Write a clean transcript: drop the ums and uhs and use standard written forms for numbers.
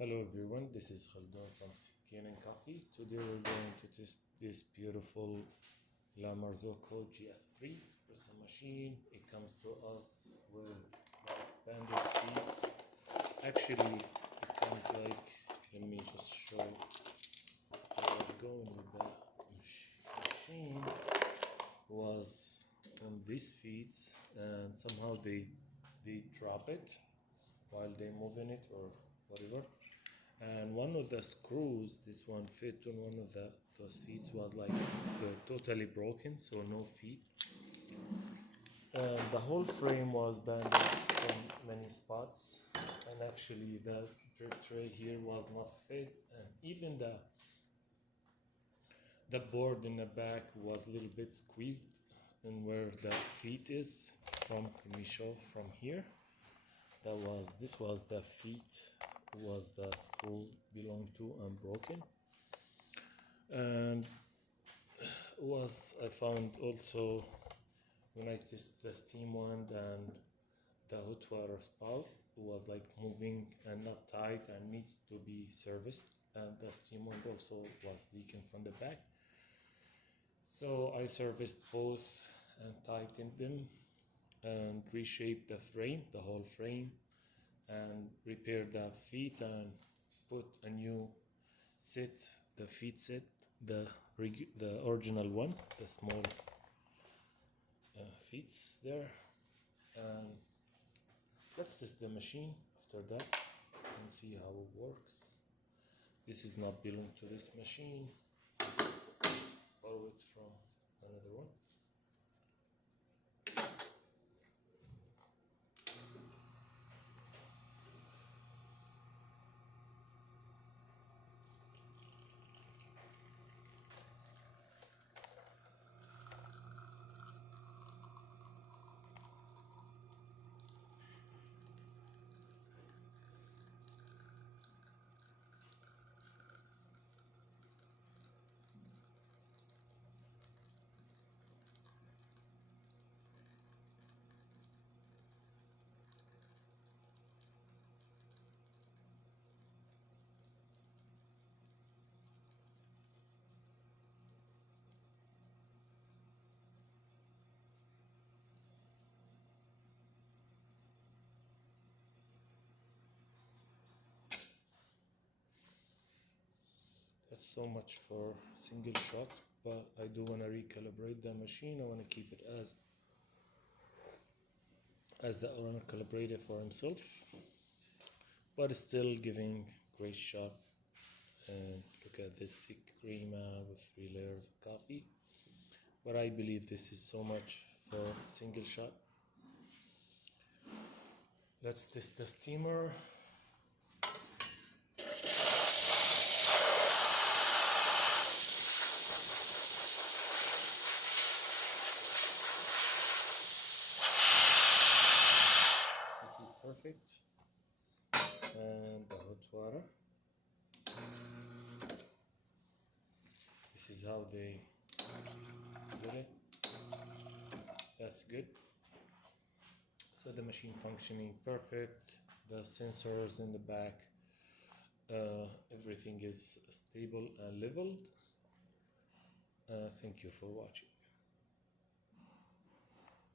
Hello everyone, this is Khaldun from Kanen Coffee. Today we're going to test this beautiful Marzocco GS3 espresso machine. It comes to us with banded feet. Actually, it comes like, let me just show where I was going with the machine. Was on these feet and somehow they drop it while they moving it or whatever. And one of the screws, this one fit on one of those feet, was like totally broken, so no feet. And the whole frame was banded from many spots, and actually the drip tray here was not fit, and even the board in the back was a little bit squeezed and where the feet is from. Let me show from here. This was the feet was the screw belonged to and broken. And I found also when I tested the steam wand and the hot water spout was like moving and not tight and needs to be serviced, and the steam wand also was leaking from the back. So I serviced both and tightened them and reshaped the frame, the whole frame, and repaired the feet and put a new set, the feet set, the original one, the small feet there. And let's test the machine after that and see how it works. This is not belong to this machine, just borrow it from another one. That's so much for single shot, but I do want to recalibrate the machine. I want to keep it as the owner calibrated for himself, but still giving great shot. And look at this thick crema with 3 layers of coffee. But I believe this is so much for single shot. Let's test the steamer. Perfect. And the hot water. This is how they did it. That's good. So the machine functioning perfect. The sensors in the back, everything is stable and leveled. Thank you for watching.